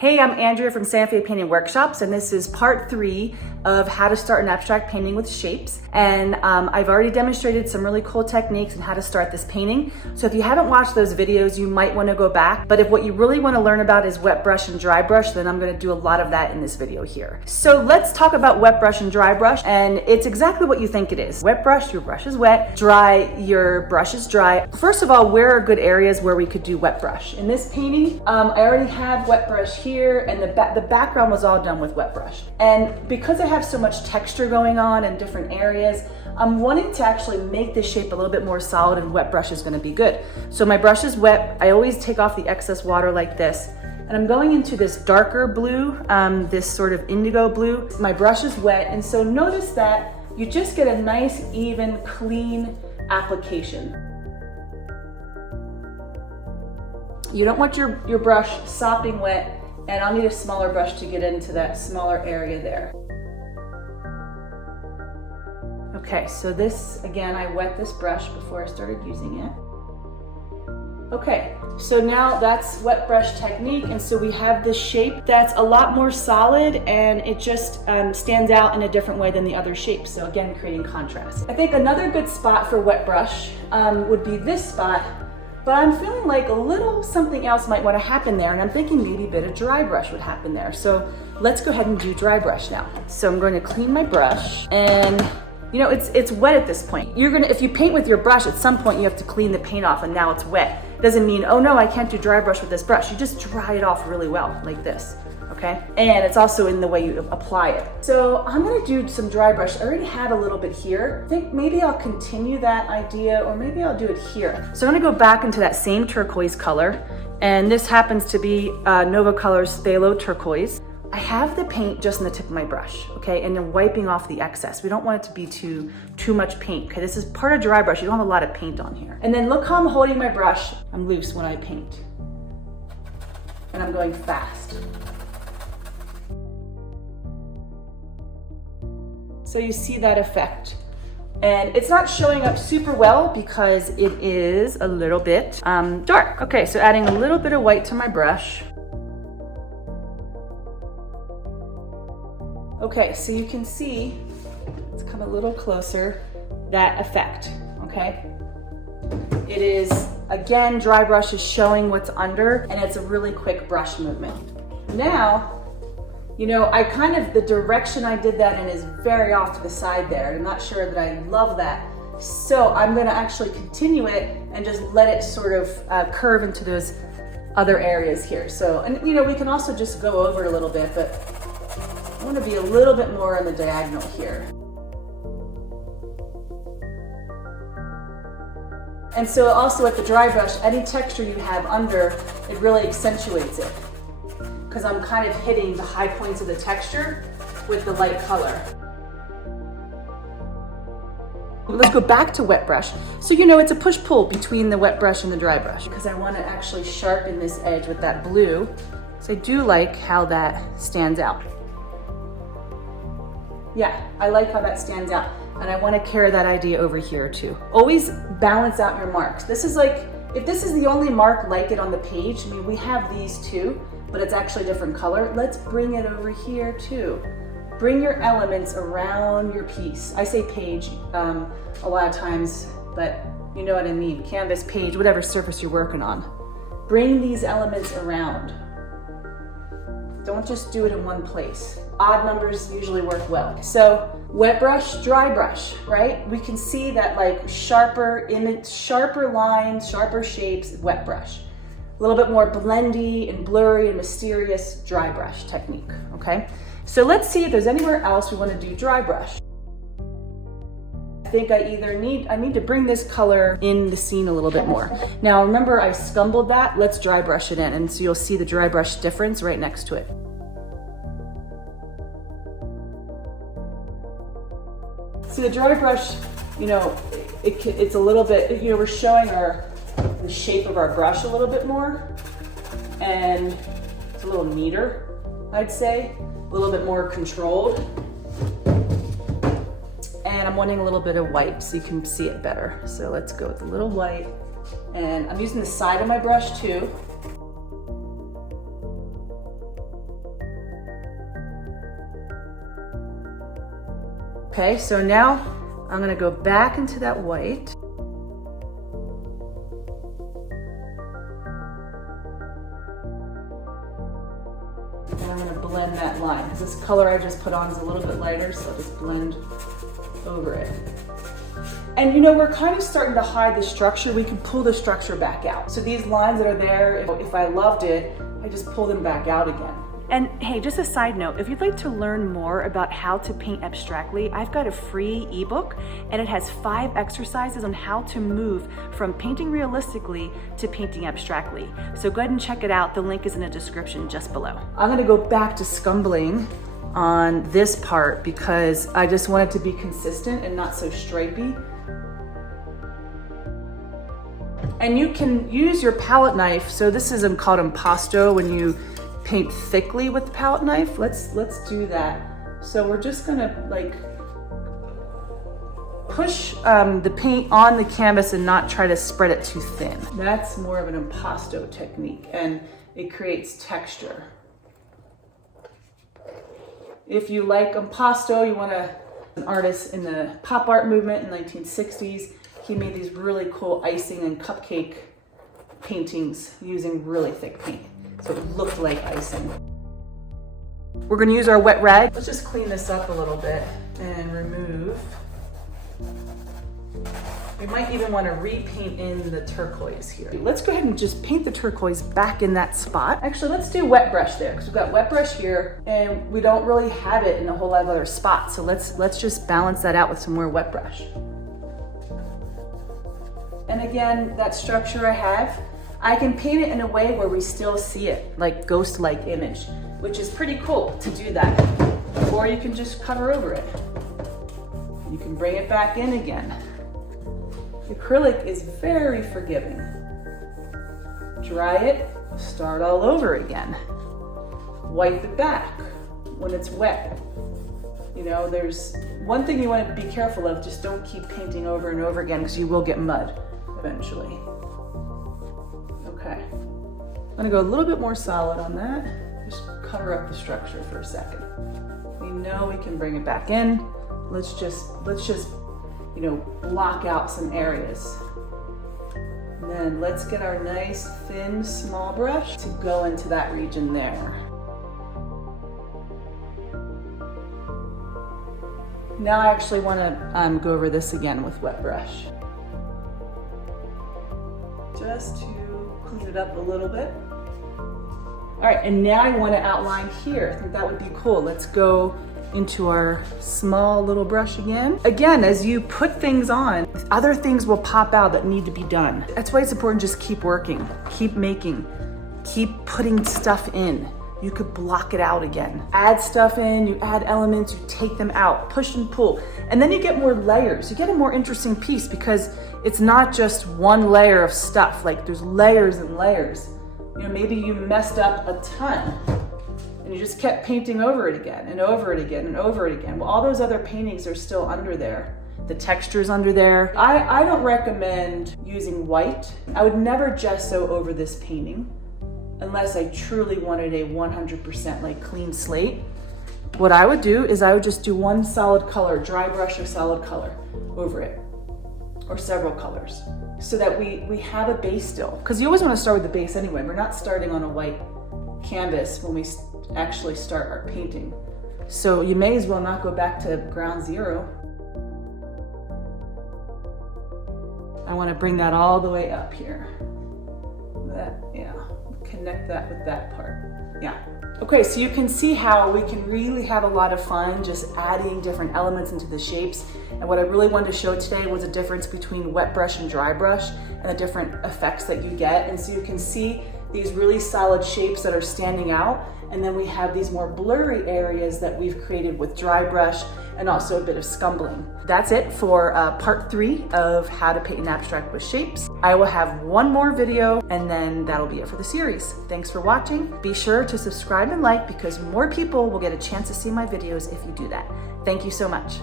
Hey, I'm Andrea from Santa Fe Painting Workshops, and this is part 3 of how to start an abstract painting with shapes. And I've already demonstrated some really cool techniques on how to start this painting. So if you haven't watched those videos, you might want to go back. But if what you really want to learn about is wet brush and dry brush, then I'm going to do a lot of that in this video here. So let's talk about wet brush and dry brush. And it's exactly what you think it is. Wet brush, your brush is wet. Dry, your brush is dry. First of all, where are good areas where we could do wet brush? In this painting, I already have wet brush here, and the background was all done with wet brush. And because I have so much texture going on in different areas, I'm wanting to actually make this shape a little bit more solid, and wet brush is going to be good. So my brush is wet. I always take off the excess water like this, and I'm going into this darker blue, this sort of indigo blue. My brush is wet, and so notice that you just get a nice, even, clean application. You don't want your brush sopping wet, and I'll need a smaller brush to get into that smaller area there. Okay, so this, again, I wet this brush before I started using it. Okay, so now that's wet brush technique, and so we have this shape that's a lot more solid, and it just stands out in a different way than the other shapes. So again, creating contrast. I think another good spot for wet brush would be this spot, but I'm feeling like a little something else might want to happen there, and I'm thinking maybe a bit of dry brush would happen there. So let's go ahead and do dry brush now. So I'm going to clean my brush, and you know, it's wet at this point. If you paint with your brush, at some point you have to clean the paint off, and now it's wet. Doesn't mean, oh no, I can't do dry brush with this brush. You just dry it off really well, like this, okay? And it's also in the way you apply it. So I'm gonna do some dry brush. I already had a little bit here. I think maybe I'll continue that idea, or maybe I'll do it here. So I'm gonna go back into that same turquoise color, and this happens to be Nova Colors Phthalo Turquoise. I have the paint just on the tip of my brush, okay? And then wiping off the excess. We don't want it to be too much paint, okay? This is part of dry brush. You don't have a lot of paint on here. And then look how I'm holding my brush. I'm loose when I paint. And I'm going fast. So you see that effect. And it's not showing up super well because it is a little bit dark. Okay, so adding a little bit of white to my brush. Okay, so you can see, let's come a little closer, that effect, okay? It is, again, dry brush is showing what's under, and it's a really quick brush movement. Now, you know, the direction I did that in is very off to the side there. I'm not sure that I love that. So I'm gonna actually continue it and just let it sort of curve into those other areas here. So, and you know, we can also just go over it a little bit, but I want to be a little bit more on the diagonal here. And so also with the dry brush, any texture you have under, it really accentuates it, because I'm kind of hitting the high points of the texture with the light color. Let's go back to wet brush. So you know, it's a push-pull between the wet brush and the dry brush, because I want to actually sharpen this edge with that blue. So I do like how that stands out. Yeah, I like how that stands out, and I want to carry that idea over here too. Always balance out your marks. This is like, if this is the only mark like it on the page, I mean, we have these too, but it's actually a different color. Let's bring it over here too. Bring your elements around your piece. I say page a lot of times, but you know what I mean. Canvas, page, whatever surface you're working on. Bring these elements around. Don't just do it in one place. Odd numbers usually work well. So wet brush, dry brush, right? We can see that like sharper lines, sharper shapes, wet brush. A little bit more blendy and blurry and mysterious dry brush technique, okay? So let's see if there's anywhere else we want to do dry brush. I think I need to bring this color in the scene a little bit more. Now remember, I scumbled that. Let's dry brush it in, and so you'll see the dry brush difference right next to it. See, the dry brush, you know, it's a little bit, you know, we're showing the shape of our brush a little bit more, and it's a little neater, I'd say, a little bit more controlled. And I'm wanting a little bit of white so you can see it better. So let's go with a little white, and I'm using the side of my brush too. Okay, so now I'm gonna go back into that white. And I'm gonna blend that line, because this color I just put on is a little bit lighter, so I'll just blend over it. And you know, we're kind of starting to hide the structure. We can pull the structure back out. So these lines that are there, if I loved it, I just pull them back out again. And hey, just a side note, if you'd like to learn more about how to paint abstractly, I've got a free ebook and it has 5 exercises on how to move from painting realistically to painting abstractly. So go ahead and check it out. The link is in the description just below. I'm gonna go back to scumbling on this part because I just want it to be consistent and not so stripy. And you can use your palette knife. So this is called impasto when you paint thickly with the palette knife. Let's do that. So we're just gonna like push the paint on the canvas and not try to spread it too thin. That's more of an impasto technique and it creates texture. If you like impasto, you want an artist in the pop art movement in the 1960s. He made these really cool icing and cupcake paintings using really thick paint. So it looked like icing. We're gonna use our wet rag. Let's just clean this up a little bit and remove. We might even wanna repaint in the turquoise here. Let's go ahead and just paint the turquoise back in that spot. Actually, let's do wet brush there because we've got wet brush here and we don't really have it in a whole lot of other spots. So let's just balance that out with some more wet brush. And again, that structure I have, I can paint it in a way where we still see it, like ghost-like image, which is pretty cool to do that. Or you can just cover over it. You can bring it back in again. Acrylic is very forgiving. Dry it, start all over again. Wipe it back when it's wet. You know, there's one thing you want to be careful of, just don't keep painting over and over again because you will get mud eventually. Okay, I'm gonna go a little bit more solid on that. Just cover up the structure for a second. We know we can bring it back in. Let's just, you know, block out some areas. And then let's get our nice thin small brush to go into that region there. Now I actually wanna go over this again with wet brush. Just to clean it up a little bit. All right, and now I want to outline here. I think that would be cool. Let's go into our small little brush again. Again, as you put things on, other things will pop out that need to be done. That's why it's important to just keep working, keep making, keep putting stuff in. You could block it out again. Add stuff in, you add elements, you take them out, push and pull. And then you get more layers. You get a more interesting piece because it's not just one layer of stuff, like there's layers and layers. You know, maybe you messed up a ton and you just kept painting over it again and over it again and over it again. Well, all those other paintings are still under there. The texture's under there. I don't recommend using white. I would never gesso over this painting unless I truly wanted a 100% like clean slate. What I would do is I would just do one solid color, dry brush or solid color over it, or several colors, so that we have a base still. Because you always want to start with the base anyway. We're not starting on a white canvas when we actually start our painting. So you may as well not go back to ground zero. I want to bring that all the way up here. That, yeah, connect that with that part. Yeah. Okay, so you can see how we can really have a lot of fun just adding different elements into the shapes. And what I really wanted to show today was the difference between wet brush and dry brush and the different effects that you get. And so you can see these really solid shapes that are standing out. And then we have these more blurry areas that we've created with dry brush and also a bit of scumbling. That's it for part 3 of how to paint an abstract with shapes. I will have one more video and then that'll be it for the series. Thanks for watching. Be sure to subscribe and like because more people will get a chance to see my videos if you do that. Thank you so much.